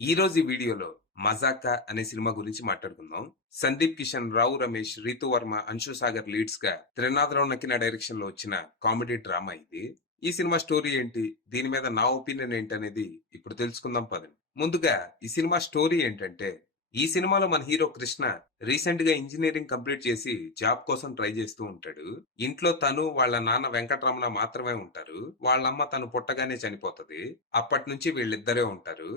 ఈ రోజు ఈ వీడియోలో మజాకా అనే సినిమా గురించి మాట్లాడుకుందాం. సందీప్ కిషన్, రావు రమేష్, రీతు వర్మ, అంశు సాగర్ లీడ్స్ గా త్రినాథరావు నక్కిన డైరెక్షన్ లో వచ్చిన కామెడీ డ్రామా ఇది. ఈ సినిమా స్టోరీ ఏంటి, దీని మీద నా ఒపీనియన్ ఏంటనేది ఇప్పుడు తెలుసుకుందాం పదండి. ముందుగా ఈ సినిమా స్టోరీ ఏంటంటే, ఈ సినిమాలో మన హీరో కృష్ణ రీసెంట్ గా ఇంజనీరింగ్ కంప్లీట్ చేసి జాబ్ కోసం ట్రై చేస్తూ ఉంటాడు. ఇంట్లో తను వాళ్ళ నాన్న వెంకటరమణ మాత్రమే ఉంటారు. వాళ్ళమ్మ తను పుట్టగానే చనిపోతది. అప్పటి నుంచి వీళ్ళిద్దరే ఉంటారు.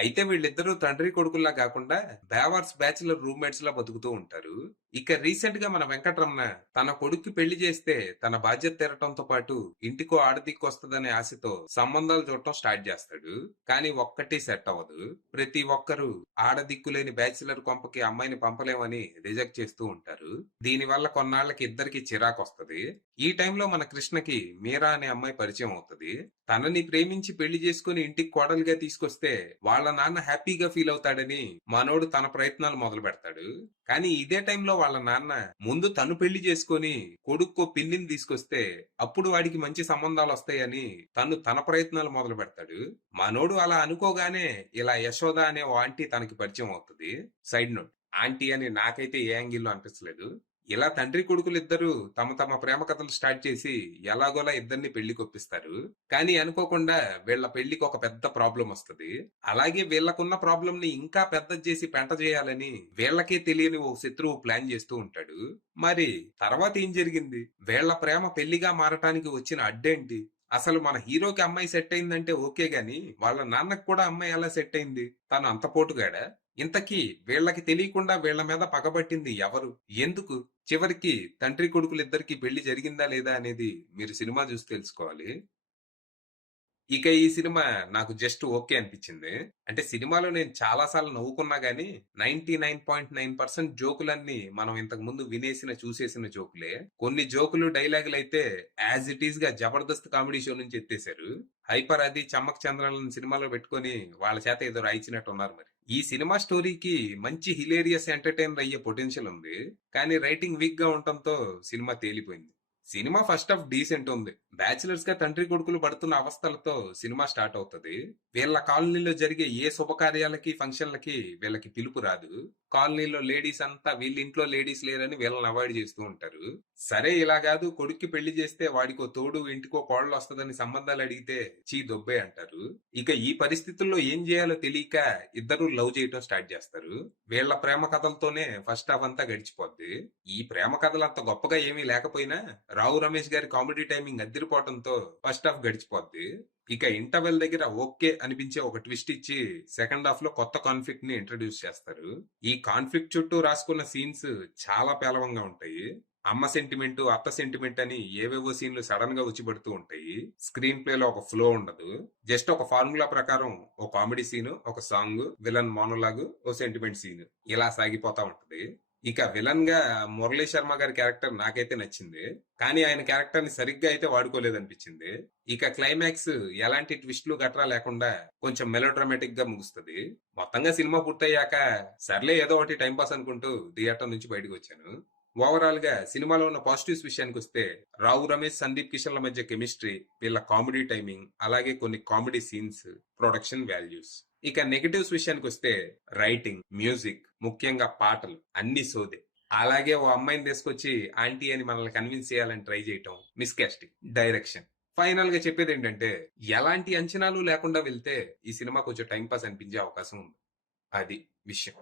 అయితే వీళ్ళిద్దరూ తండ్రి కొడుకుల్లా కాకుండా బేవర్స్ బ్యాచులర్ రూమ్మేట్స్ లా బతుకుతూ ఉంటారు. ఇక రీసెంట్ గా మన వెంకటరమణ తన కొడుక్కి పెళ్లి చేస్తే తన బాధ్యత తీరటంతో పాటు ఇంటికో ఆడదిక్కు వస్తుందనే ఆశతో సంబంధాలు చూడటం స్టార్ట్ చేస్తాడు. కానీ ఒక్కటి సెట్ అవ్వదు. ప్రతి ఒక్కరూ ఆడదిక్కు లేని బ్యాచులర్ కొంపకి అమ్మాయిని పంపలేమని రిజెక్ట్ చేస్తూ ఉంటారు. దీనివల్ల కొన్నాళ్లకి ఇద్దరికి చిరాకు వస్తుంది. ఈ టైంలో మన కృష్ణకి మీరా అనే అమ్మాయి పరిచయం అవుతుంది. తనని ప్రేమించి పెళ్లి చేసుకుని ఇంటికి కోడలుగా తీసుకొస్తే వాళ్ళ నాన్న హ్యాపీగా ఫీల్ అవుతాడని మనోడు తన ప్రయత్నాలు మొదలు పెడతాడు. కానీ ఇదే టైంలో వాళ్ళ నాన్న ముందు తను పెళ్లి చేసుకుని కొడుక్కో పిల్లిని తీసుకొస్తే అప్పుడు వాడికి మంచి సంబంధాలు వస్తాయని తన ప్రయత్నాలు మొదలు పెడతాడు. మనోడు అలా అనుకోగానే ఇలా యశోద అనే ఓ ఆంటీ తనకి పరిచయం అవుతుంది. సైడ్ నోట్, ఆంటీ అని నాకైతే ఏ యాంగిల్లో అనిపించలేదు. ఇలా తండ్రి కొడుకులు ఇద్దరు తమ తమ ప్రేమ కథలు స్టార్ట్ చేసి ఎలాగోలా ఇద్దరిని పెళ్లి కొప్పిస్తారు. కానీ అనుకోకుండా వీళ్ళ పెళ్లికి ఒక పెద్ద ప్రాబ్లం వస్తుంది. అలాగే వీళ్ళకున్న ప్రాబ్లం ని ఇంకా పెద్ద చేసి పెంట చేయాలని వీళ్ళకే తెలియని ఓ శత్రువు ప్లాన్ చేస్తూ ఉంటాడు. మరి తర్వాత ఏం జరిగింది? వీళ్ళ ప్రేమ పెళ్లిగా మారటానికి వచ్చిన అడ్డేంటి? అసలు మన హీరోకి అమ్మాయి సెట్ అయిందంటే ఓకే గాని వాళ్ళ నాన్నకు కూడా అమ్మాయి ఎలా సెట్ అయింది? తను అంత పోటుగాడా? ఇంతకీ వీళ్ళకి తెలియకుండా వీళ్ళ మీద పగబట్టింది ఎవరు, ఎందుకు? చివరికి తండ్రి కొడుకులిద్దరికి పెళ్లి జరిగిందా లేదా అనేది మీరు సినిమా చూసి తెలుసుకోవాలి. ఇక ఈ సినిమా నాకు జస్ట్ ఓకే అనిపించింది. అంటే సినిమాలో నేను చాలా సార్లు నవ్వుకున్నా గానీ 99.9% జోకులన్నీ మనం ఇంతకు ముందు వినేసిన చూసేసిన జోకులే. కొన్ని జోకులు డైలాగులు అయితే యాజ్ ఇట్ ఈస్ గా జబర్దస్త్ కామెడీ షో నుంచి ఎత్తేశారు. హైపర్ అది, చమ్మక్ చంద్రాలను సినిమాలో పెట్టుకొని వాళ్ళ చేత ఏదో రాయించినట్టు ఉన్నారు. మరి ఈ సినిమా స్టోరీకి మంచి హిలేరియస్ ఎంటర్టైనర్ అయ్యే పొటెన్షియల్ ఉంది. కానీ రైటింగ్ వీక్ గా ఉండటంతో సినిమా తేలిపోయింది. సినిమా ఫస్ట్ హాఫ్ డీసెంట్ ఉంది. బ్యాచిలర్స్ గా తండ్రి కొడుకులు పడుతున్న అవస్థలతో సినిమా స్టార్ట్ అవుతుంది. వీళ్ళ కాలనీలో జరిగే ఏ శుభకార్యాలకి ఫంక్షన్లకి వీళ్ళకి పిలుపు రాదు. కాలనీలో లేడీస్ అంతా వీళ్ళ ఇంట్లో లేడీస్ లేరని వీళ్ళని అవాయిడ్ చేస్తూ ఉంటారు. సరే ఇలా కాదు, కొడుక్కి పెళ్లి చేస్తే వాడికో తోడు ఇంటికో కోడలు వస్తుందని సంబంధాలు అడిగితే చీ దొబ్బే అంటారు. ఇక ఈ పరిస్థితుల్లో ఏం చేయాలో తెలియక ఇద్దరు లవ్ చేయటం స్టార్ట్ చేస్తారు. వీళ్ళ ప్రేమ కథలతోనే ఫస్ట్ హాఫ్ అంతా గడిచిపోద్ది. ఈ ప్రేమ కథలు అంత గొప్పగా ఏమీ లేకపోయినా రావు రమేష్ గారి కామెడీ టైమింగ్ అదిరిపోవటంతో ఫస్ట్ హాఫ్ గడిచిపోద్ది. ఇక ఇంటర్వెల్ దగ్గర ఓకే అనిపించే ఒక ట్విస్ట్ ఇచ్చి సెకండ్ హాఫ్ లో కొత్త కాన్ఫ్లిక్ట్ ని ఇంట్రడ్యూస్ చేస్తారు. ఈ కాన్ఫ్లిక్ట్ చుట్టూ రాసుకున్న సీన్స్ చాలా పేలవంగా ఉంటాయి. అమ్మ సెంటిమెంట్, అత్త సెంటిమెంట్ అని ఏవేవో సీన్లు సడన్ గా వచ్చిపడుతూ ఉంటాయి. స్క్రీన్ ప్లే లో ఒక ఫ్లో ఉండదు. జస్ట్ ఒక ఫార్ములా ప్రకారం ఓ కామెడీ సీన్, ఒక సాంగ్, విలన్ మోనోలాగ్, ఓ సెంటిమెంట్ సీన్ ఇలా సాగిపోతా ఉంటది. ఇక విలన్ గా మురళీ శర్మ గారి క్యారెక్టర్ నాకైతే నచ్చింది. కానీ ఆయన క్యారెక్టర్ ని సరిగ్గా అయితే వాడుకోలేదనిపించింది. ఇక క్లైమాక్స్ ఎలాంటి ట్విస్ట్లు గట్రా లేకుండా కొంచెం మెలోడ్రామాటిక్ గా ముగుస్తుంది. మొత్తంగా సినిమా పూర్తయ్యాక సర్లే ఏదో ఒకటి టైంపాస్ అనుకుంటూ థియేటర్ నుంచి బయటకు వచ్చాను. ఓవరాల్ గా సినిమాలో ఉన్న పాజిటివ్స్ విషయానికి వస్తే రావు రమేష్, సందీప్ కిషన్ల మధ్య కెమిస్ట్రీ, వీళ్ళ కామెడీ టైమింగ్, అలాగే కొన్ని కామెడీ సీన్స్, ప్రొడక్షన్ వాల్యూస్. ఇక నెగటివ్స్ విషయానికి వస్తే రైటింగ్, మ్యూజిక్, ముఖ్యంగా పాటలు అన్ని సోదే. అలాగే ఓ అమ్మాయిని తీసుకొచ్చి ఆంటీ అని మనల్ని కన్విన్స్ చేయాలని ట్రై చేయటం, మిస్కాస్టింగ్, డైరెక్షన్. ఫైనల్ గా చెప్పేది ఏంటంటే, ఎలాంటి అంచనాలు లేకుండా వెళ్తే ఈ సినిమా కొంచెం టైం పాస్ అనిపించే అవకాశం ఉంది. అది విషయం.